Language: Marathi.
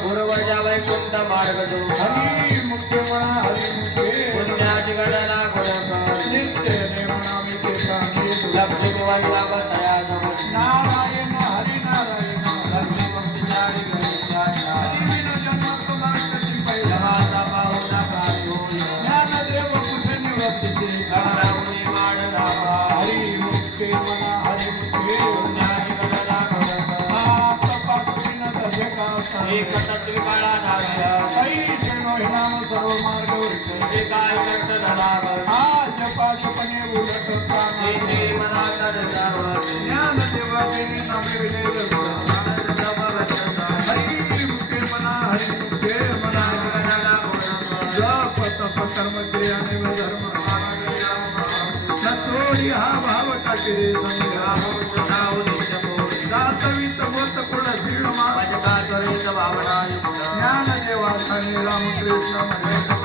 गुरुवजा वैकुंठ मार्ग जो हरी मुक्ती म्हणा हरी मुक्ती पुण्याची गणना गुणकर नित्य नेमनामी ते प्राणी लक्ष्मी वैभवतया नमः नारायण हरी नारायण लक्ष्मी मुक्तिचारी गणेशाचा हरी विना जन्मार्थ मार्गाची पहिला जमाचा पाहुणा कार्यो ज्ञानदेव कुश निवृत्तीशी गणनामुनी माड रामा हरी मुक्ती म्हणा हरी मुक्ती पुण्याची गणना गुणकर एक तत्व काळा नाव्या नाम सर्व मार्ग जे काय कष्ट झाला आज पाशपणे उलट ते मना कर ज्ञान देवाचे नामे विजय हरी मुक्ती म्हणा हरी मुक्ती म्हणा जप तप कर्म क्रियाने धर्म थोडी हा भाव टाके दातवित बोत कुड श्रीमा भावना ज्ञान देवा रामकृष्ण